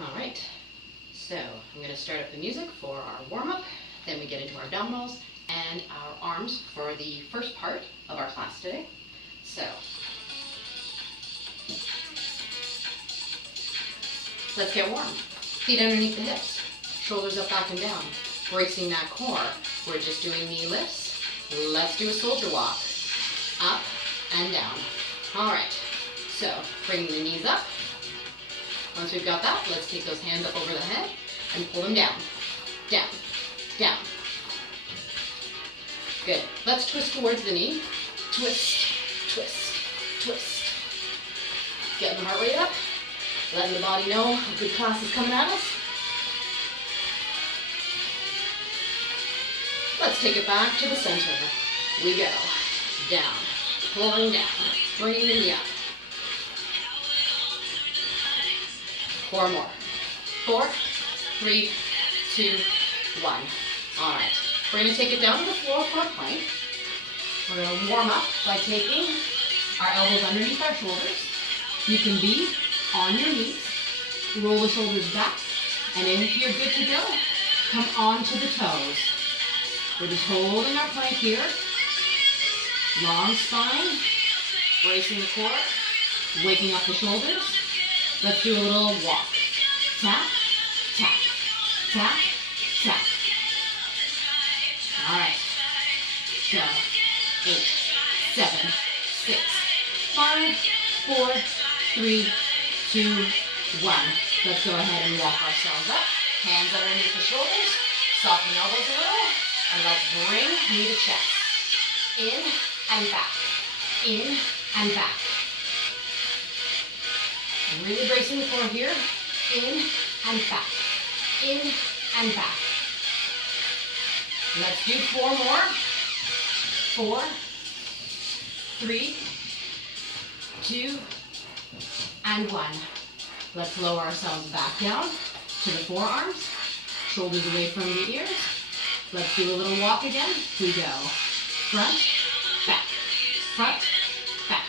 All right, so I'm going to start up the music for our warm-up, then we get into our abdominals and our arms for the first part of our class today. So, let's get warm. Feet underneath the hips, shoulders up, back, and down, bracing that core. We're just doing knee lifts. Let's do a soldier walk, up and down. All right, so bringing the knees up. Once we've got that, let's take those hands up over the head and pull them down, down, down. Good. Let's twist towards the knee. Twist, twist, twist. Getting the heart rate up, letting the body know a good class is coming at us. Let's take it back to the center. We go. Down, pulling down, bringing the knee up. 4 more. 4, 3, 2, 1. All right. We're going to take it down to the floor front plank. We're going to warm up by taking our elbows underneath our shoulders. You can be on your knees. Roll the shoulders back. And then if you're good to go, come onto the toes. We're just holding our plank here. Long spine. Bracing the core. Waking up the shoulders. Let's do a little walk. Tap, tap, tap, tap. All right. So, 8, 7, 6, 5, 4, 3, 2, 1. Let's go ahead and walk ourselves up. Hands underneath the shoulders. Soften the elbows a little. And let's bring knee to chest. In and back. In and back. Really bracing the core here. In and back. In and back. Let's do 4 more. 4, 3, 2, and 1. Let's lower ourselves back down to the forearms. Shoulders away from the ears. Let's do a little walk again. We go. Front, back. Front, back.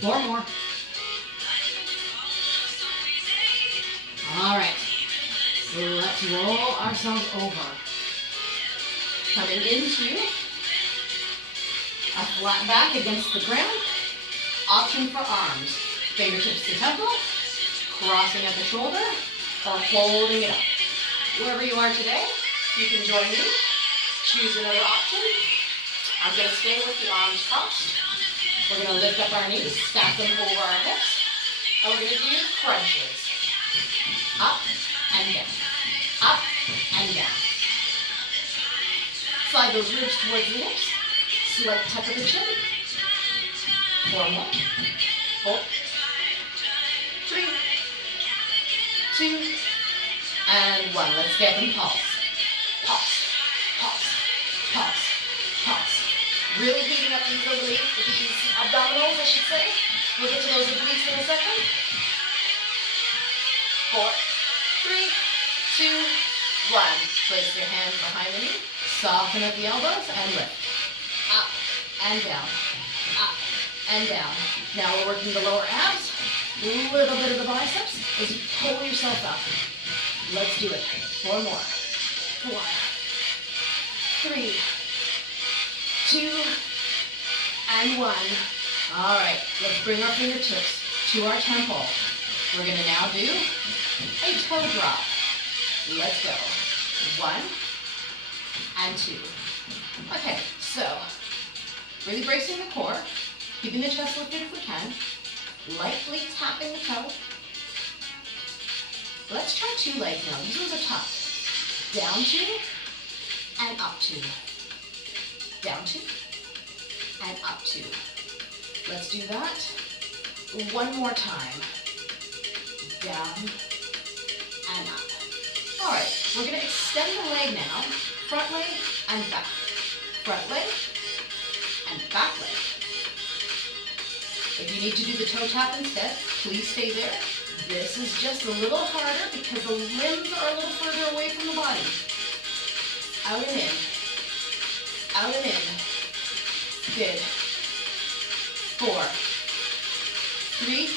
4 more. All right. Let's roll ourselves over. Coming into a flat back against the ground. Option for arms. Fingertips to temple. Crossing at the shoulder. Or holding it up. Wherever you are today, you can join me. Choose another option. I'm going to stay with the arms crossed. We're going to lift up our knees, stack them over our hips, and we're going to do crunches. Up and down. Up and down. Slide those ribs towards the hips. Slight tuck of the chin. 4 more. 4, 3, 2, and 1. Let's get them pulse. Pulse, pulse, pulse, pulse. Really heating up these abdominals, I should say. We'll get to those obliques in a second. 4, 3, 2, 1. Place your hands behind the knee. Soften at the elbows and lift. Up and down. Up and down. Now we're working the lower abs. A little bit of the biceps as you pull yourself up. Let's do it. 4 more. 4, 3, 2, and 1. All right, let's bring our fingertips to our temple. We're going to now do a toe drop. Let's go. 1 and 2. Okay, so really bracing the core, keeping the chest lifted if we can, lightly tapping the toe. Let's try 2 legs now. These ones are tough. Down 2 and up 2. Down 2 and up 2. Let's do that 1 more time. Down and up. All right, we're going to extend the leg now. Front leg and back. Front leg and back leg. If you need to do the toe tap instead, please stay there. This is just a little harder because the limbs are a little further away from the body. Out and in. Out and in. Good. 4, 3,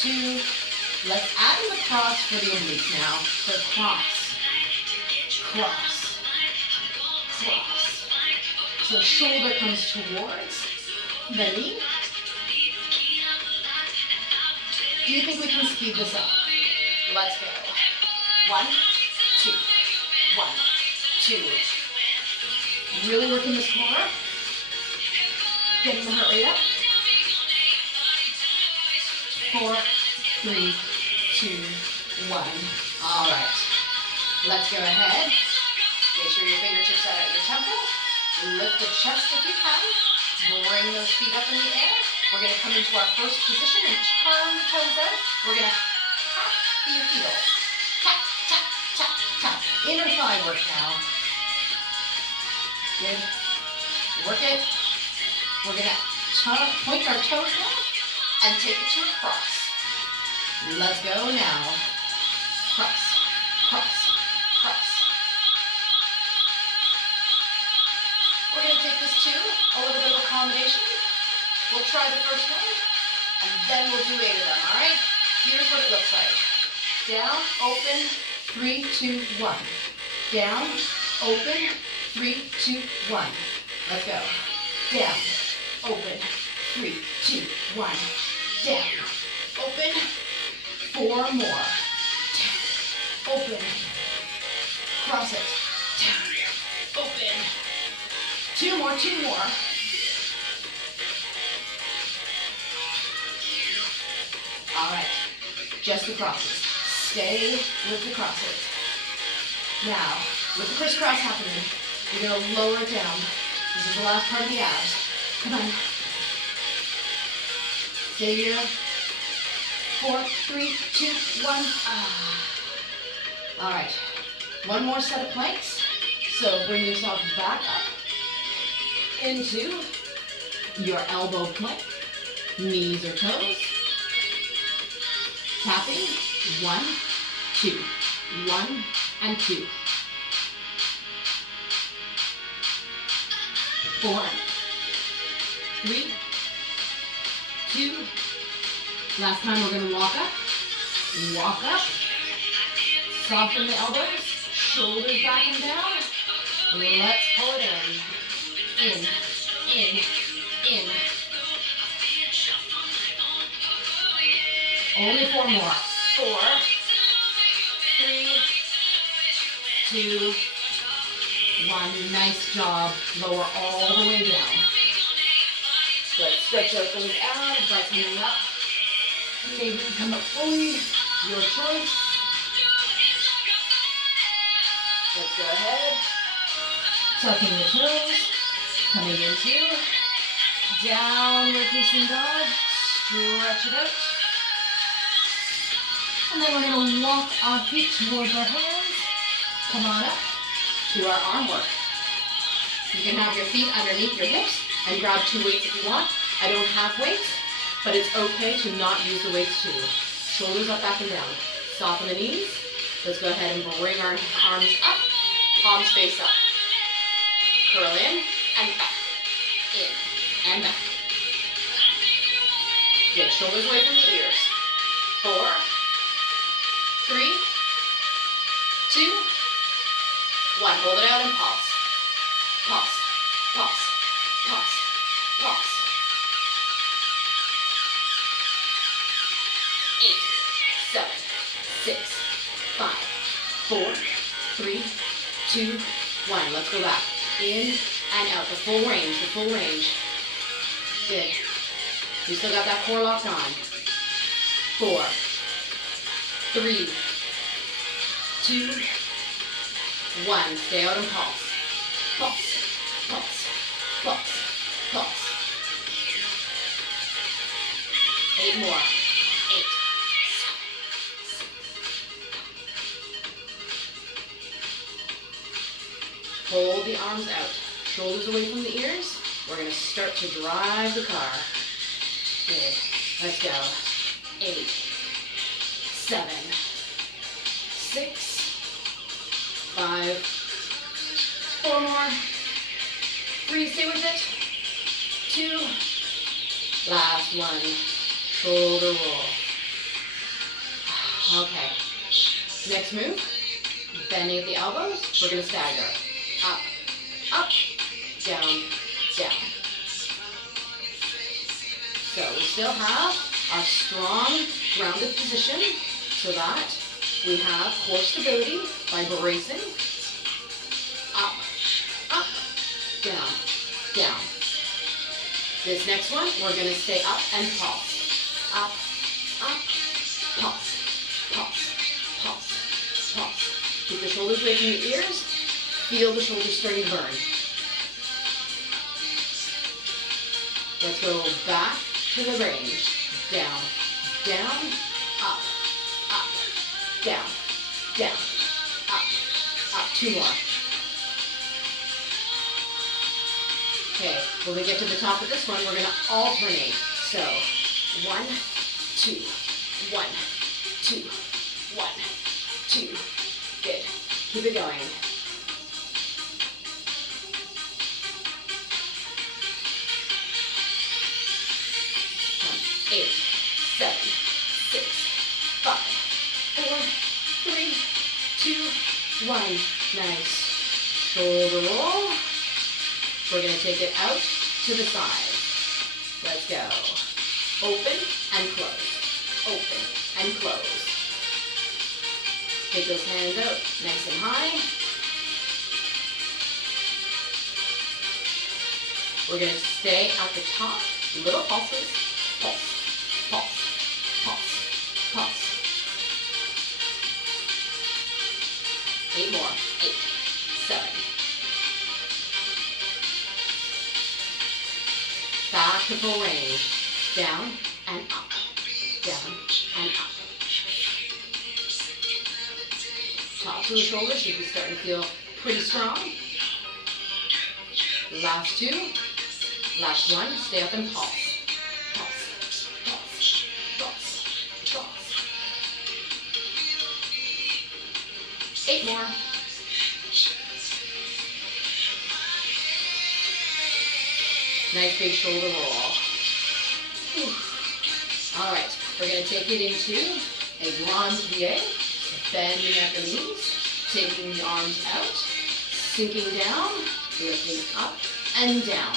2. Let's add in the cross for the obliques now. So cross, cross, cross. So shoulder comes towards the knee. Do you think we can speed this up? Let's go. 1, 2, 1, 2. Really working this core. Getting the heart rate up. 4, 3, 2, 1. All right. Let's go ahead. Make sure your fingertips are at your temple. Lift the chest if you can. Bring those feet up in the air. We're going to come into our first position and turn the toes out. We're going to tap your heels. Tap, tap, tap, tap. Inner thigh work now. Good. Work it. We're going to point our toes now and take it to a cross. Let's go now. Cross, cross, cross. We're going to take this to a little bit of accommodation. We'll try the first one, and then we'll do 8 of them, all right? Here's what it looks like. Down, open, 3, 2, 1. Down, open, 3, 2, 1. Let's go. Down, open, 3, 2, 1. Down, open, 4 more. Down, open, cross it. Down, open. 2 more, 2 more. All right, just the crosses. Stay with the crosses. Now, with the crisscross happening, you're going to lower it down. This is the last part of the abs. Come on. Stay here. 4, 3, 2, 1. All right, one more set of planks. So bring yourself back up into your elbow plank, knees or toes. Tapping, 1, 2, 1, and 2. 4, 3, 2. Last time we're going to walk up, soften the elbows, shoulders back and down. Let's pull it in, in. Only 4 more. 4, 3, 2, 1. Nice job. Lower all the way down. Good. Stretch out those abs by coming up. Maybe you come up fully. Your choice. Let's go ahead. Tucking the toes. Coming into downward facing dog. Stretch it out. And then we're going to walk our feet towards our hands. Come on up to our arm work. You can have your feet underneath your hips and grab 2 weights if you want. I don't have weights, but it's okay to not use the weights too. Shoulders up, back and down. Soften the knees. Let's go ahead and bring our arms up. Palms face up. Curl in and back. In and back. Good. Shoulders away from the ears. 4, 3, 2, 1. Hold it out and pulse. Pulse, pulse, pulse, pulse. 8, 7, 6, 5, 4, 3, 2, 1. Let's go back. In and out. The full range, Good. We still got that core locked on. 4, 3, 2, 1. Stay out and pulse. Pulse, pulse, pulse, pulse. 8 more. 8, 7. Hold the arms out. Shoulders away from the ears. We're going to start to drive the car. Good. Let's go. 8, 7, 6, 5, 4 more. 3, stay with it. 2, last one. Shoulder roll. Okay. Next move, bending at the elbows, we're going to stagger. Up, up, down, down. So we still have our strong, grounded position so that we have core stability by bracing. Up, up, down, down. This next one, we're going to stay up and pulse. Up, up, pulse, pulse, pulse, pulse. Keep the shoulders away from the ears. Feel the shoulders starting to burn. Let's go back to the range. Down, down, up, up, down, down, up, up. 2 more. Okay, when we get to the top of this one, we're going to alternate. So, 1, 2, 1, 2, 1, 2. Good. Keep it going. 8, 7, 6, 5, 4, 3, 2, 1. Nice. Shoulder roll. We're going to take it out to the side. Let's go. Open and close. Open and close. Take those hands out nice and high. We're going to stay at the top. Little pulses. Pulse. Pulse, pulse, pulse. 8 more. 8, 7. Back to full range. Down and up. Down and up. Tops of the shoulders should be starting to feel pretty strong. Last 2. Last 1. Stay up and pulse. 8 more. Nice big shoulder roll. Whew. All right, we're going to take it into a grand plie, bending at the knees, taking the arms out, sinking down, lifting up and down,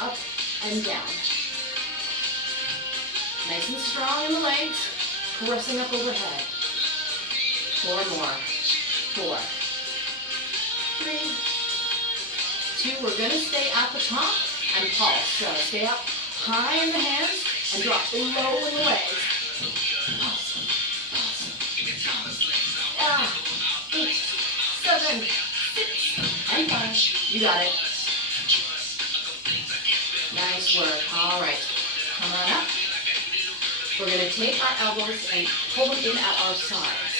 up and down. Nice and strong in the legs, pressing up overhead. 4 more. 4, 3, 2. We're going to stay at the top and pulse. So stay up high in the hands and drop low in the legs. Pulse, pulse, pulse. 8, 7, 6, and 5. You got it. Nice work. All right. Come on up. We're going to take our elbows and pull them in at our sides.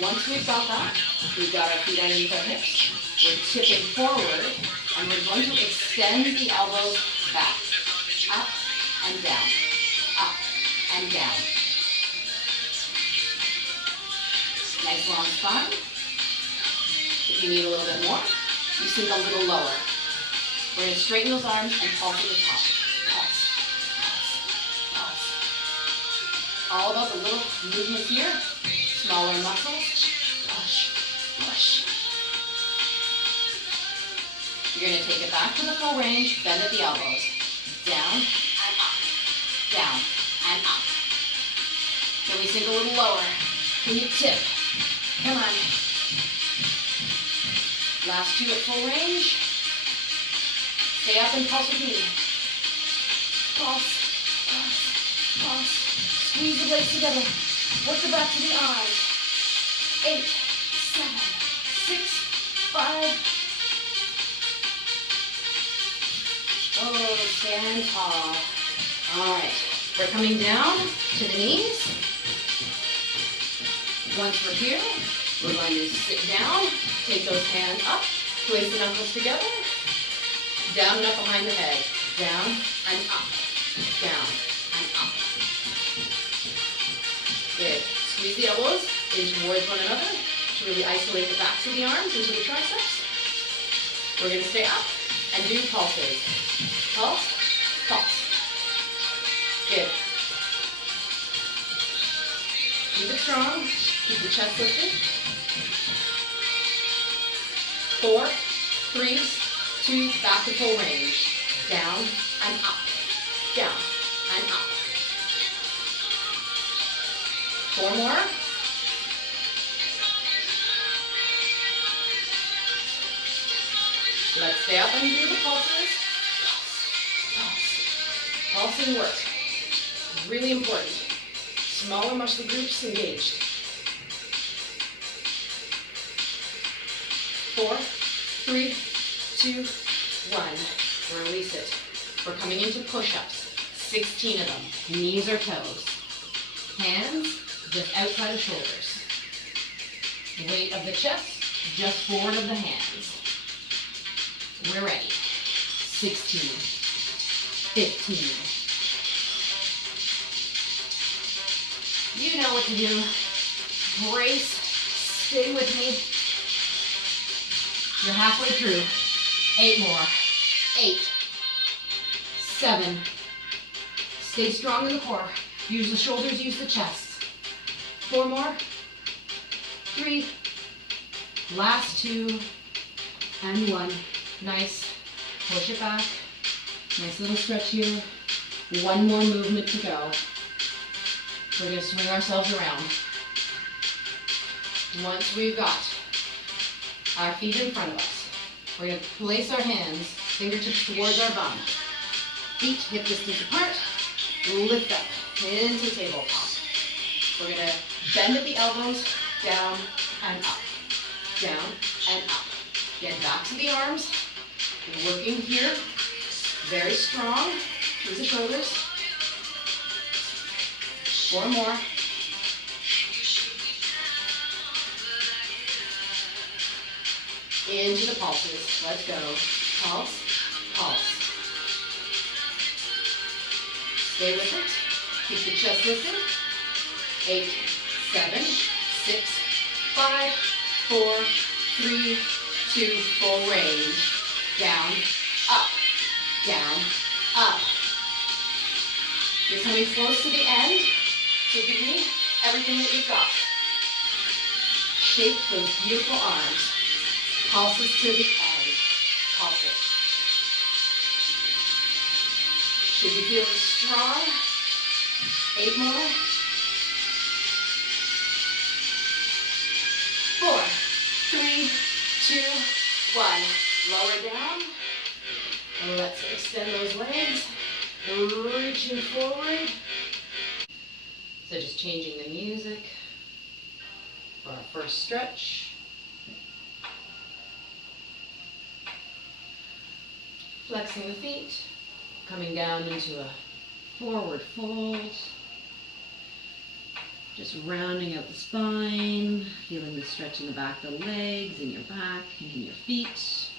Once we've got that, we've got our feet underneath our hips. We're tipping forward, and we're going to extend the elbows back. Up and down. Up and down. Nice long spine. If you need a little bit more, you sink a little lower. We're going to straighten those arms and pulse at the top. Pulse, pulse, pulse. All about the little movement here. Smaller muscles. Push, push. You're going to take it back to the full range, bend at the elbows. Down and up. Down and up. Can we sink a little lower? Can you tip? Come on. Last 2 at full range. Stay up and pulse with me. Pulse, pulse, pulse. Squeeze the legs together. Work the back to the arms. 8, 7, 6, 5. Oh, stand tall. All right, we're coming down to the knees. Once we're here, we're going to sit down, take those hands up, place the knuckles together, down and up behind the head, down and up, down and up. Good. Squeeze the elbows in towards one another to really isolate the backs of the arms into the triceps. We're going to stay up and do pulses. Pulse, pulse. Good. Keep it strong. Keep the chest lifted. 4, 3, 2, back to full range. Down and up. Down and up. 4 more. Let's stay up and do the pulses. Pulsing work. Really important. Smaller muscle groups engaged. 4, 3, 2, 1. Release it. We're coming into push-ups. 16 of them. Knees or toes. Hands just outside of shoulders. Weight of the chest just forward of the hands. We're ready. 16, 15. You know what to do. Brace, stay with me. You're halfway through. 8 more. 8, 7. Stay strong in the core. Use the shoulders, use the chest. 4 more. 3. Last 2. And 1. Nice. Push it back. Nice little stretch here. 1 more movement to go. We're going to swing ourselves around. Once we've got our feet in front of us, we're going to place our hands, fingertips towards our bum. Feet hip distance apart. Lift up into tabletop. We're going to bend at the elbows, down and up. Down and up. Get back to the arms. Working here. Very strong through the shoulders. 4 more. Into the pulses. Let's go. Pulse, pulse. Stay with it. Keep the chest lifted. 8, 7, 6, 5, 4, 3, 2, full range. Down, up, down, up. You're coming close to the end, so give me everything that you've got. Shape those beautiful arms. Pulses to the end. Pulse it. Should be feeling strong. 8 more. 4, 3, 2, 1. Lower down. And let's extend those legs. Reaching forward. So just changing the music for our first stretch. Flexing the feet. Coming down into a forward fold. Just rounding out the spine. Feeling the stretch in the back of the legs, in your back, and in your feet.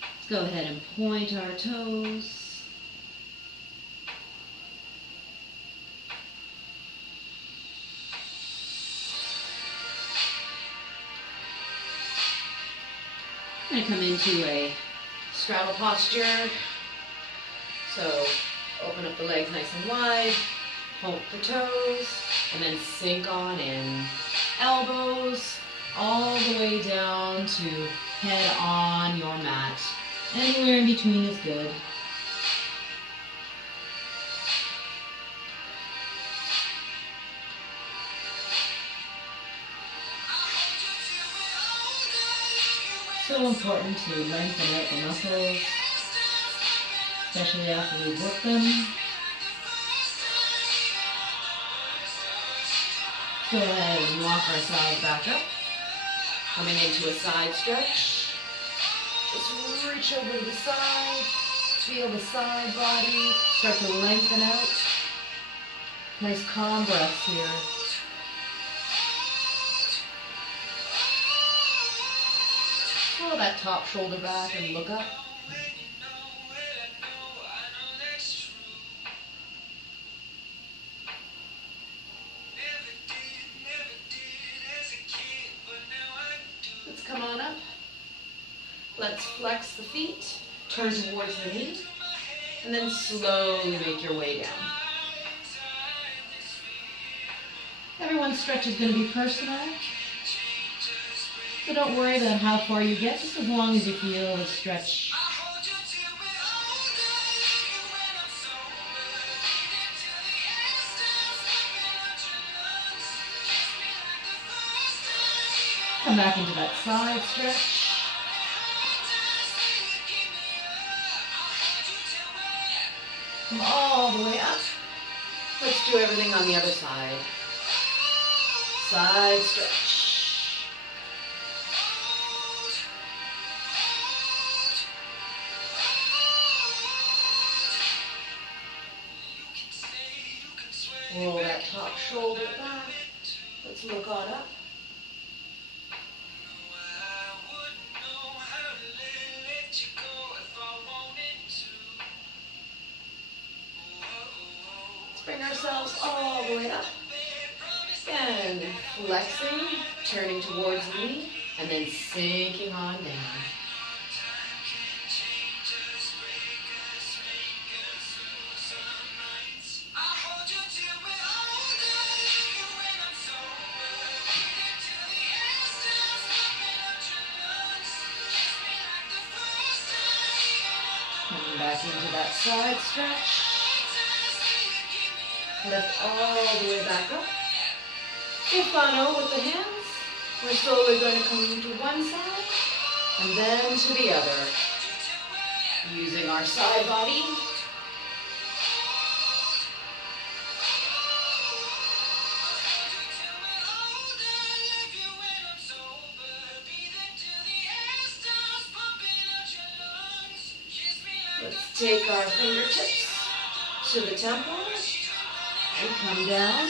Let's go ahead and point our toes. I'm going to come into a straddle posture. So open up the legs nice and wide, point the toes, and then sink on in. Elbows all the way down to head on your mat. Anywhere in between is good. So important to lengthen out the muscles, especially after we work them. Go ahead and walk our side back up. Coming into a side stretch. Just reach over to the side. Feel the side body start to lengthen out. Nice calm breaths here. Pull that top shoulder back and look up. Let's come on up. Let's flex the feet, turn towards the knee, and then slowly make your way down. Everyone's stretch is going to be personal. So don't worry about how far you get, just as long as you feel the stretch. Come back into that side stretch. Come all the way up. Let's do everything on the other side. Side stretch. Roll that top shoulder back. Let's look on up. Let's bring ourselves all the way up. And flexing, turning towards the knee, and then sinking on down. Coming back into that side stretch. Lift all the way back up. Ifano with the hands. We're slowly going to come to one side and then to the other. Using our side body. Let's take our fingertips to the temple and come down.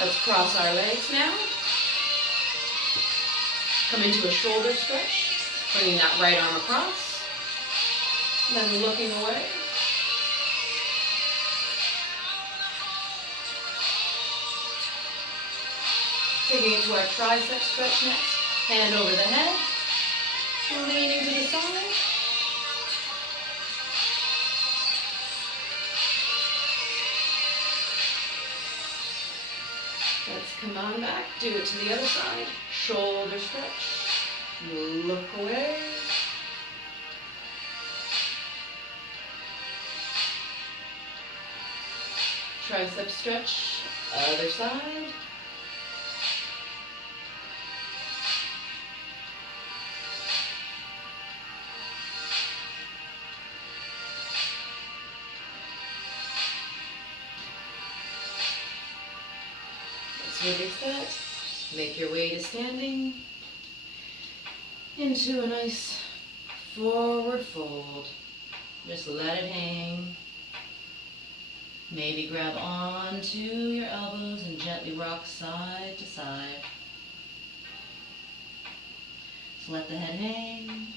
Let's cross our legs now. Come into a shoulder stretch, bringing that right arm across, then looking away. Taking it to our tricep stretch next. Hand over the head, leaning to the side. Let's come on back, do it to the other side. Shoulder stretch, look away. Tricep stretch, other side. Release that. Make your way to standing into a nice forward fold. Just let it hang. Maybe grab onto your elbows and gently rock side to side. Just let the head hang.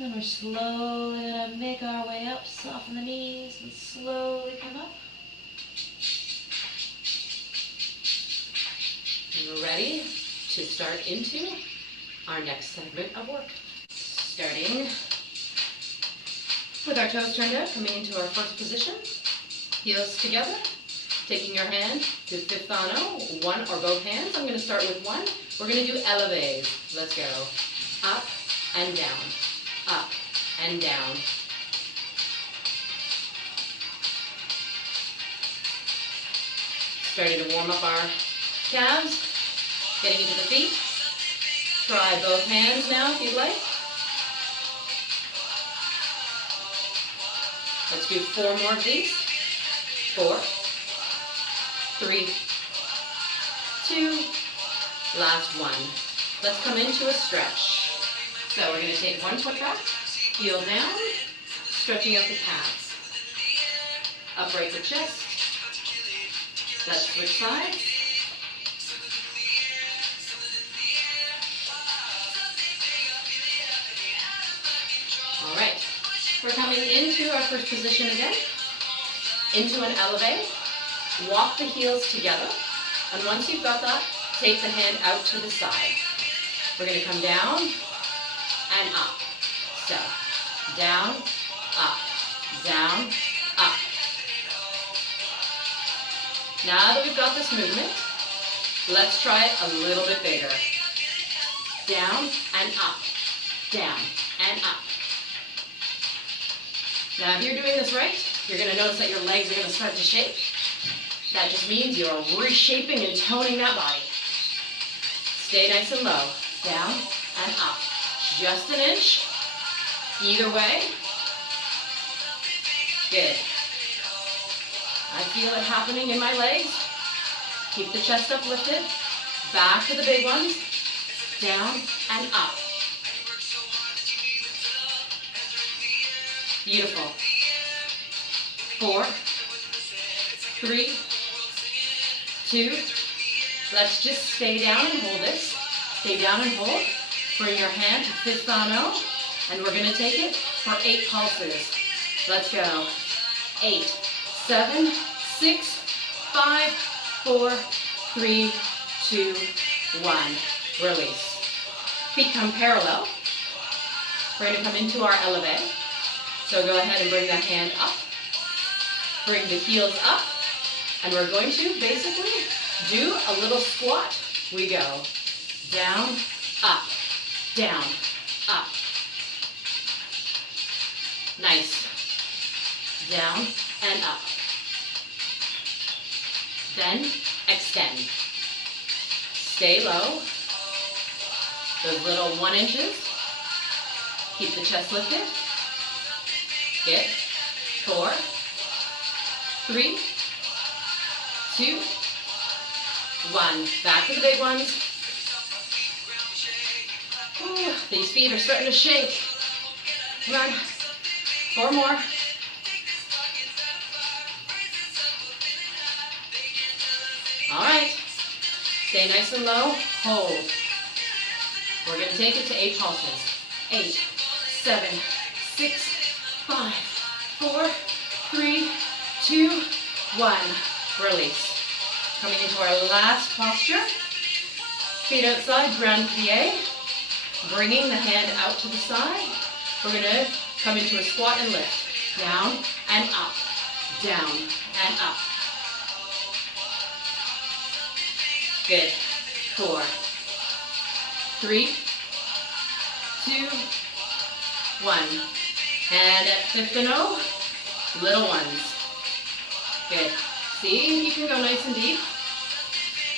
And we're slowly going to make our way up, soften the knees, and slowly come up. And we're ready to start into our next segment of work. Starting with our toes turned out, coming into our first position. Heels together, taking your hand to Fifthano, one or both hands. I'm going to start with one. We're going to do eleves. Let's go. Up and down, up and down. Starting to warm up our calves, getting into the feet. Try both hands now if you'd like. Let's do 4 more of these. 4, 3, 2, last one. Let's come into a stretch. So we're going to take one foot back, heel down, stretching out the calves. Upright the chest. Let's switch sides. first position again. Into an elevate. Walk the heels together. And once you've got that, take the hand out to the side. We're going to come down and up. So, down, up, down, up. Now that we've got this movement, let's try it a little bit bigger. Down and up, down and up. Now if you're doing this right, you're going to notice that your legs are going to start to shake. That just means you're reshaping and toning that body. Stay nice and low. Down and up. Just an inch. Either way. Good. I feel it happening in my legs. Keep the chest uplifted. Back to the big ones. Down and up. Beautiful. 4, 3, 2. Let's just stay down and hold this. Stay down and hold. Bring your hand to fifth on O. And we're going to take it for 8 pulses. Let's go. 8, 7, 6, 5, 4, 3, 2, 1. Release. Feet come parallel. We're going to come into our elevate. So go ahead and bring that hand up. Bring the heels up. And we're going to basically do a little squat. We go down, up, down, up. Nice. Down and up. Then extend. Stay low. Those little 1 inches. Keep the chest lifted. Good. 4, 3, 2, 1. Back to the big ones. Ooh, these feet are starting to shake. Come on. 4 more. All right. Stay nice and low. Hold. We're going to take it to 8 pulses. 8, 7, 6, 5, 4, 3, 2, 1. Release. Coming into our last posture. Feet outside, grand plie. Bringing the hand out to the side. We're going to come into a squat and lift. Down and up. Down and up. Good. 4, 3, 2, 1. And at fifth and O, little ones. Good. See if you can go nice and deep.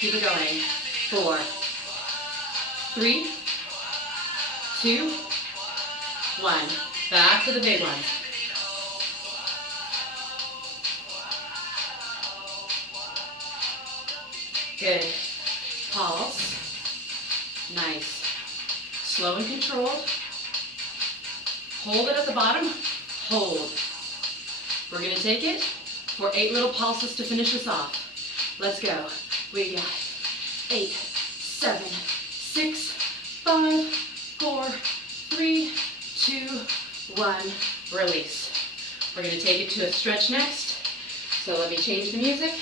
Keep it going. 4, 3, 2, 1. Back to the big ones. Good. Pulse. Nice. Slow and controlled. Hold it at the bottom. Hold. We're going to take it for 8 little pulses to finish us off. Let's go. We got 8, 7, 6, 5, 4, 3, 2, 1. Release. We're going to take it to a stretch next. So let me change the music.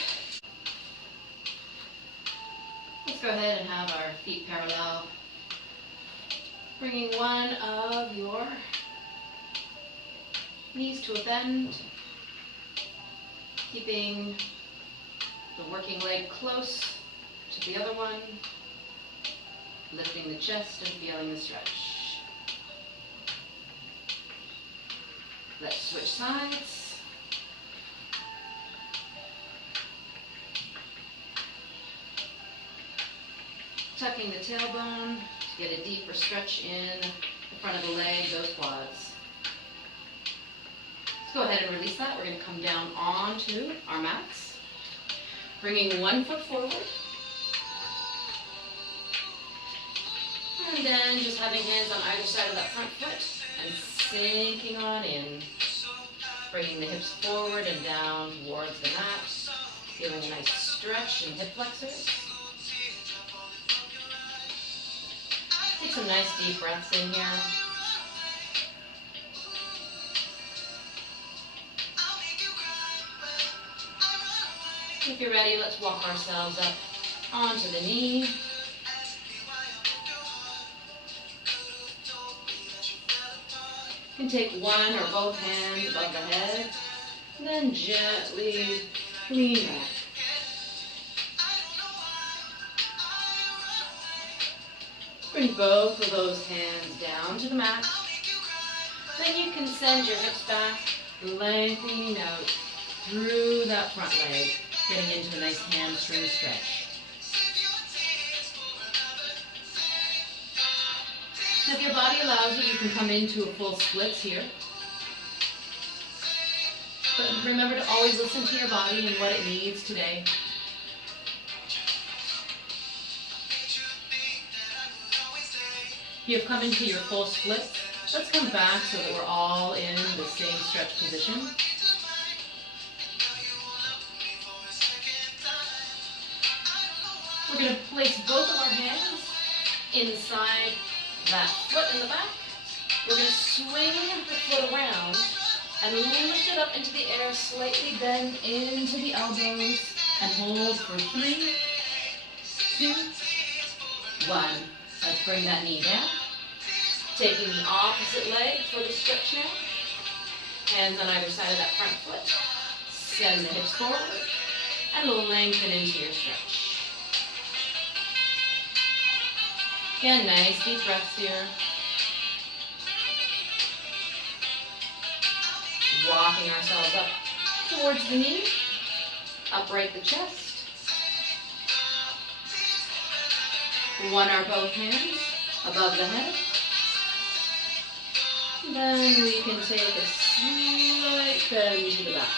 Let's go ahead and have our feet parallel. Bringing one of your knees to a bend. Keeping the working leg close to the other one. Lifting the chest and feeling the stretch. Let's switch sides. Tucking the tailbone to get a deeper stretch in the front of the leg, those quads. Let's go ahead and release that. We're going to come down onto our mats. Bringing one foot forward. And then just having hands on either side of that front foot and sinking on in. Bringing the hips forward and down towards the mat. Feeling a nice stretch in hip flexors. Take some nice deep breaths in here. If you're ready, let's walk ourselves up onto the knee. You can take one or both hands above the head, and then gently lean back. Bring both of those hands down to the mat. Then you can send your hips back, lengthening out through that front leg, getting into a nice hamstring stretch. If your body allows it, you can come into a full splits here. But remember to always listen to your body and what it needs today. You've come into your full split. Let's come back so that we're all in the same stretch position. We're going to place both of our hands inside that foot in the back. We're going to swing the foot around and lift it up into the air, slightly bend into the elbows, and hold for 3, 2, 1. Let's bring that knee down. Taking the opposite leg for the stretch now. Hands on either side of that front foot. Send the hips forward and lengthen into your stretch. Again, nice deep breaths here. Walking ourselves up towards the knee. Upright the chest. One or both hands above the head. Then we can take a slight bend to the back.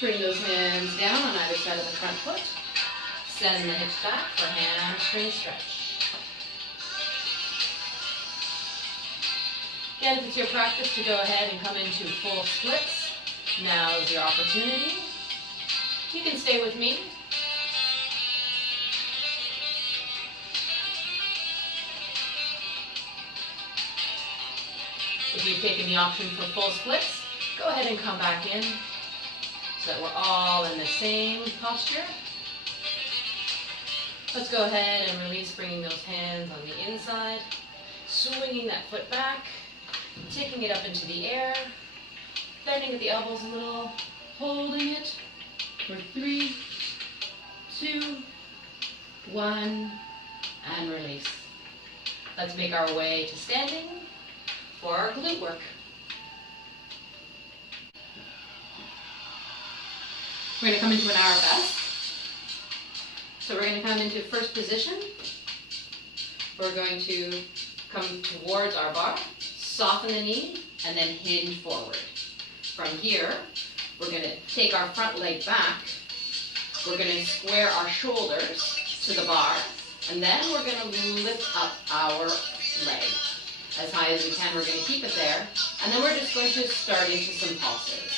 Bring those hands down on either side of the front foot. Send the hips back for hamstring stretch. Again, if it's your practice to go ahead and come into full splits, now is your opportunity. You can stay with me. If you've taken the option for full splits, go ahead and come back in so that we're all in the same posture. Let's go ahead and release, bringing those hands on the inside, swinging that foot back, taking it up into the air, bending at the elbows a little, holding it for 3, 2, 1, and release. Let's make our way to standing for our glute work. We're going to come into an arabesque. So we're going to come into first position. We're going to come towards our bar, soften the knee, and then hinge forward. From here, we're going to take our front leg back. We're going to square our shoulders to the bar, and then we're going to lift up our leg as high as we can. We're going to keep it there, and then we're just going to start into some pulses.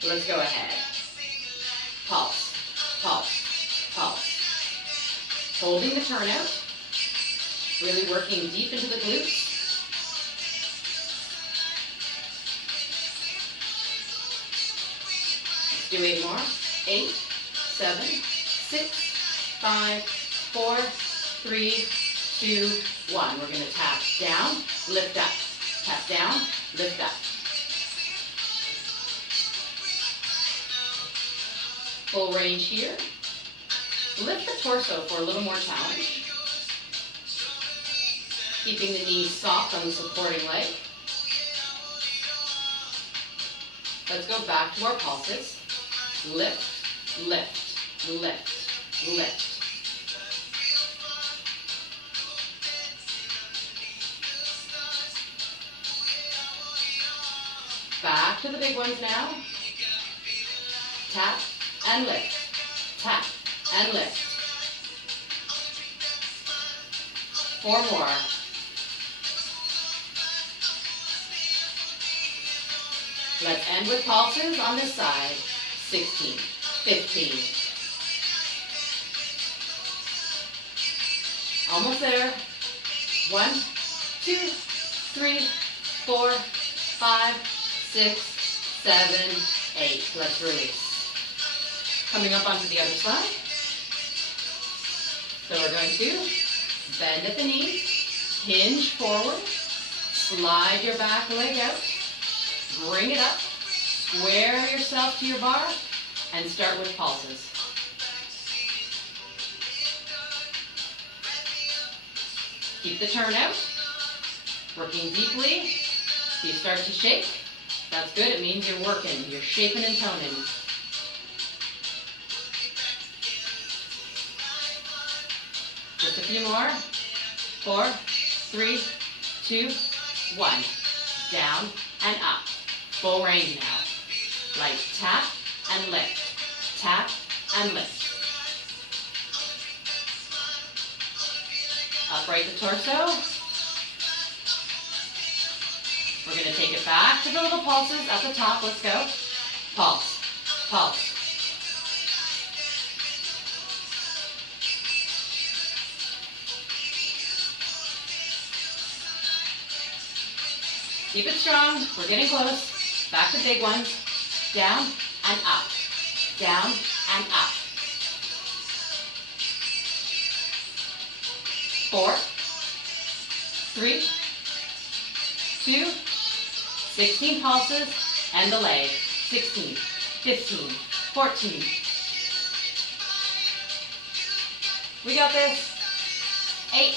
So let's go ahead. Pulse, pulse, pulse. Holding the turnout, really working deep into the glutes. Let's do 8 more. 8, 7, 6, 5, 4, 3, 2, 1. We're going to tap down, lift up. Tap down, lift up. Full range here. Lift the torso for a little more challenge. Keeping the knees soft on the supporting leg. Let's go back to our pulses. Lift, lift, lift, lift. Back to the big ones now. Tap and lift. Tap and lift. 4 more. Let's end with pulses on this side. 16, 15. Almost there. 1, 2, 3, 4, 5, 6, 7, 8. Let's release. Coming up onto the other side. So we're going to bend at the knees, hinge forward, slide your back leg out, bring it up, square yourself to your bar, and start with pulses. Keep the turn out, working deeply. If you start to shake, that's good. It means you're working. You're shaping and toning. Just a few more. 4, 3, 2, 1. Down and up. Full range now. Like tap and lift. Tap and lift. Upright the torso. We're going to take it back to the little pulses at the top. Let's go. Pulse, pulse. Keep it strong. We're getting close. Back to big ones. Down and up. Down and up. 4, 3, 2, 16 pulses, and the leg. 16, 15, 14. We got this. 8,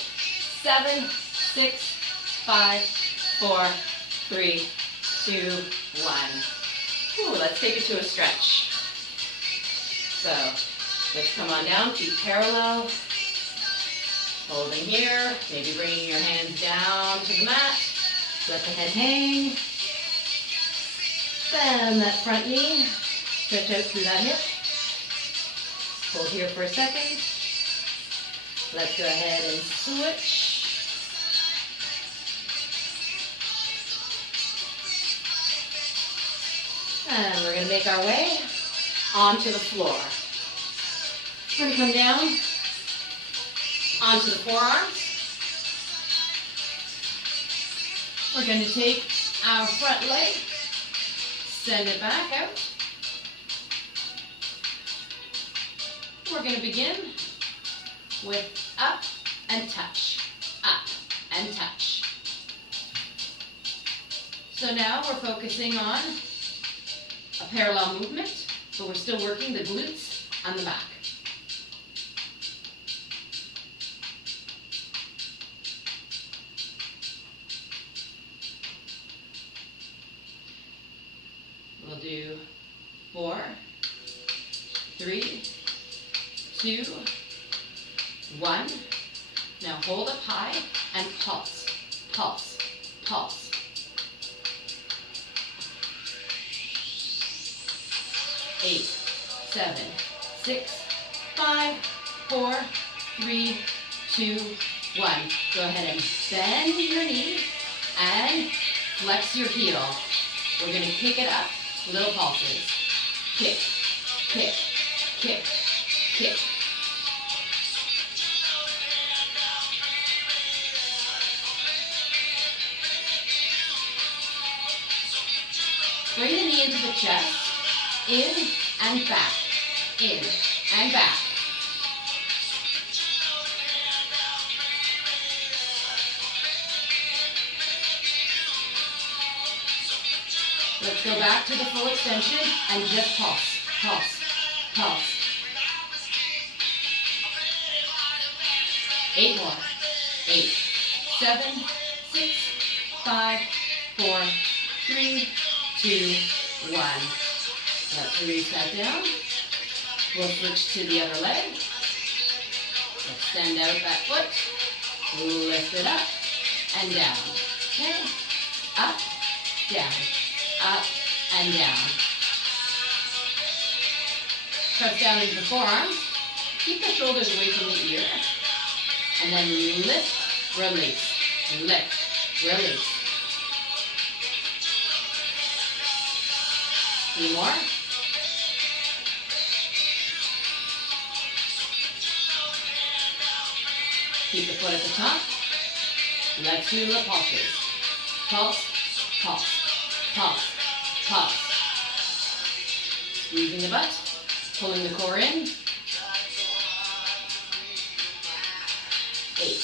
7, 6, 5, 4, 3, 2, 1. Ooh, let's take it to a stretch. So, let's come on down, feet parallel. Holding here, maybe bringing your hands down to the mat. Let the head hang. Bend that front knee. Stretch out through that hip. Hold here for a second. Let's go ahead and switch. And we're going to make our way onto the floor. We're going to come down onto the forearms. We're going to take our front leg, send it back out. We're going to begin with up and touch, up and touch. So now we're focusing on a parallel movement, but we're still working the glutes and the back. We'll do 4, 3, 2, 1. Now hold up high and pulse, pulse, pulse. 8, 7, 6, 5, 4, 3, 2, 1. Go ahead and bend your knee and flex your heel. We're going to kick it up. Little pulses. Kick, kick, kick, kick. Bring the knee into the chest. In and back. In and back. Let's go back to the full extension and just pulse, pulse, pulse. 8 more. 8, 7, 6, 5, 4, 3, 2, 1. Let's release that down. We'll switch to the other leg. Extend out that foot. Lift it up and down. Okay? Up, down. Up and down. Press down into the forearms. Keep the shoulders away from the ear. And then lift, release. Lift, release. 3 more. Keep the foot at the top. Let's do the pulses. Pulse, pulse, pulse, the butt, pulling the core in. 8,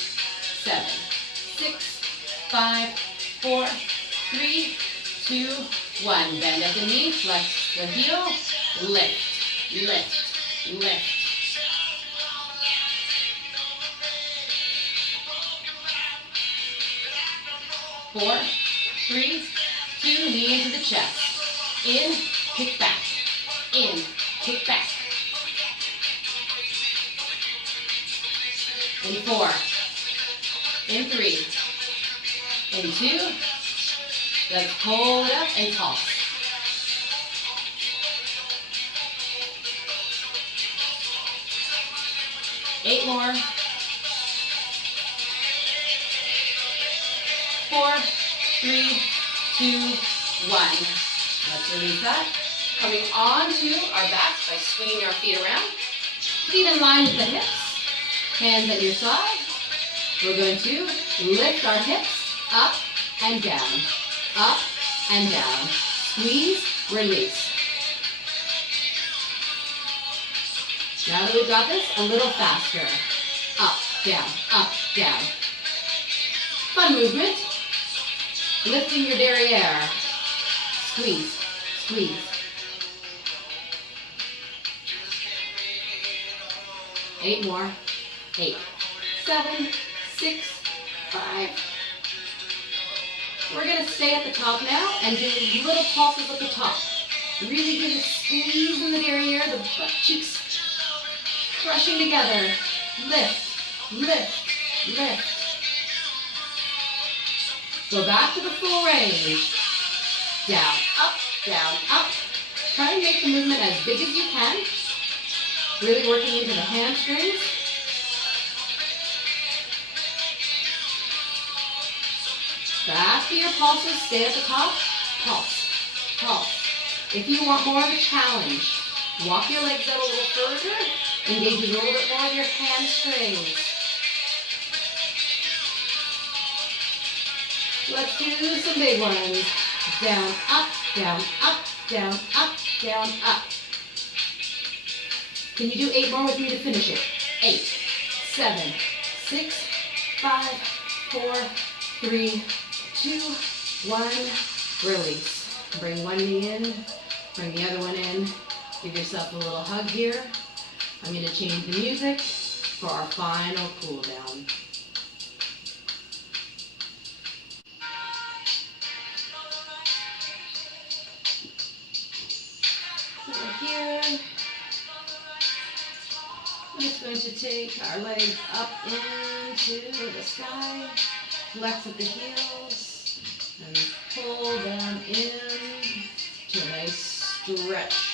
7, 6, 5, 4, 3, 2, 1. Bend at the knee, flex the heel, lift, lift, lift. 4, 3, 2, knee into the chest. In, kick back. In, kick back. In 4, in 3, in 2, let's pull it up and toss. 8 more. 4, 3, 2, 1. Let's release that. Coming onto our backs by swinging our feet around. Feet in line with the hips. Hands at your side. We're going to lift our hips up and down. Up and down. Squeeze, release. Now that we've got this, a little faster. Up, down, up, down. Fun movement. Lifting your derriere. Squeeze, squeeze. 8 more. 8, 7, 6, 5. We're going to stay at the top now and do little pulses at the top. Really give a squeeze in the derriere, the butt cheeks crushing together. Lift, lift, lift. Go back to the full range. Down, up, down, up. Try and make the movement as big as you can. Really working into the hamstrings. Back to your pulses. Stay at the top. Pulse, pulse. If you want more of a challenge, walk your legs out a little further. Engage a little bit more of your hamstrings. Let's do some big ones. Down, up, down, up, down, up, down, up. Can you do 8 more with me to finish it? 8, 7, 6, 5, 4, 3, 2, 1. Release. Bring one knee in, bring the other one in. Give yourself a little hug here. I'm going to change the music for our final cool down. So here, I'm just going to take our legs up into the sky, flex at the heels, and pull down in to a nice stretch.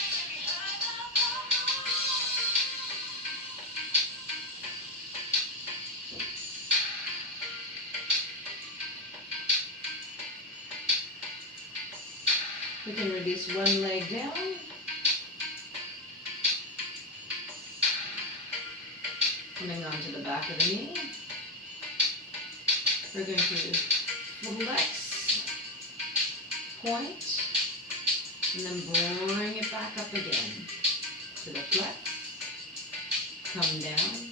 We can release one leg down. Coming onto the back of the knee. We're going to flex, point, and then bring it back up again to the flex. Come down.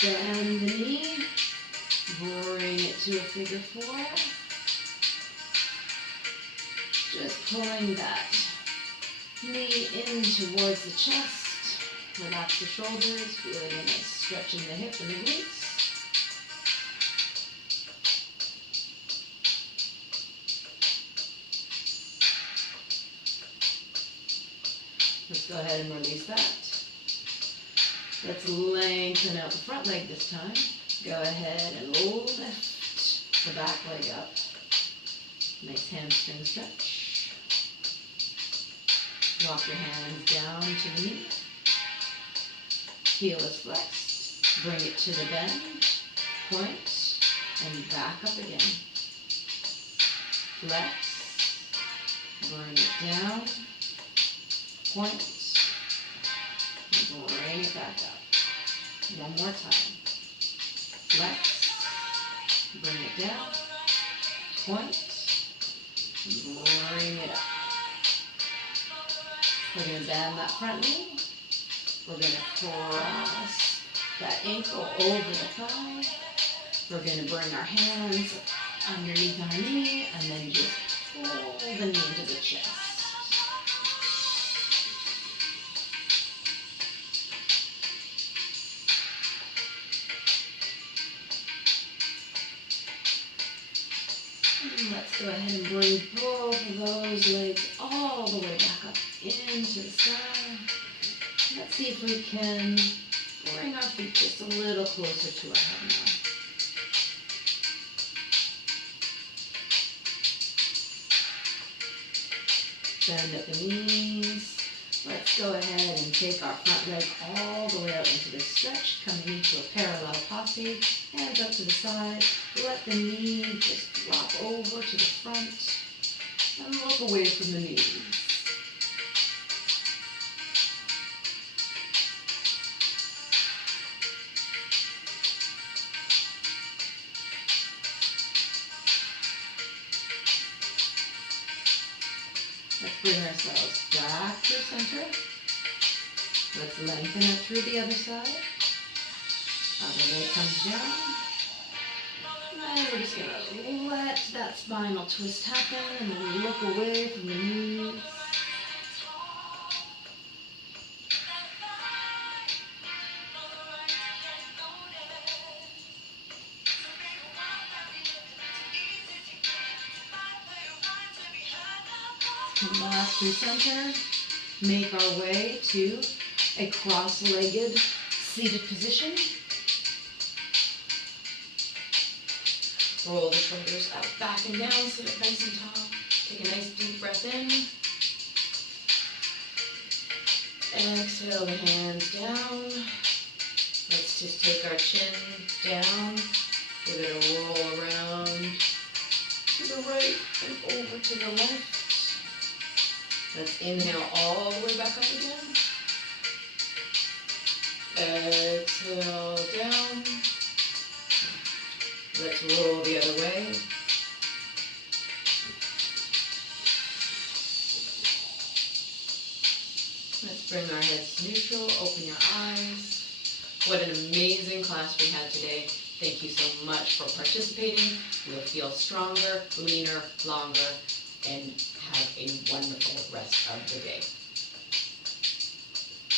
Bend the knee, bring it to a figure 4. Just pulling that knee in towards the chest. Relax the shoulders, feeling a nice stretch in the hip and the glutes. Let's go ahead and release that. Let's lengthen out the front leg this time. Go ahead and lift the back leg up. Nice hamstring stretch. Walk your hands down to the knee. Heel is flexed. Bring it to the bend. Point. And back up again. Flex. Bring it down. point, bring it back up. One more time. Flex, bring it down, point, bring it up. We're going to bend that front knee. We're going to cross that ankle over the thigh. We're going to bring our hands underneath our knee and then just pull the knee into the chest. And let's go ahead and bring both of those legs all the way back up into the sky. Let's see if we can bring our feet just a little closer to our head now. Bend at the knees. Let's go ahead and take our front leg all the way out into the stretch, coming into a parallel posse. Hands up to the side. Let the knee just drop over to the front and look away from the knees. Let's bring ourselves back to center. Let's lengthen it through the other side. Other leg comes down. And we're just going to let that spinal twist happen and then look away from the knees. Come back to center, make our way to a cross-legged seated position. Roll the shoulders out, back and down, sit up nice and tall. Take a nice deep breath in. Exhale the hands down. Let's just take our chin down, give it a roll around to the right and over to the left. Let's inhale all the way back up again. Exhale down. Let's roll the other way. Let's bring our heads neutral, open your eyes. What an amazing class we had today. Thank you so much for participating. You'll feel stronger, leaner, longer, and have a wonderful rest of the day.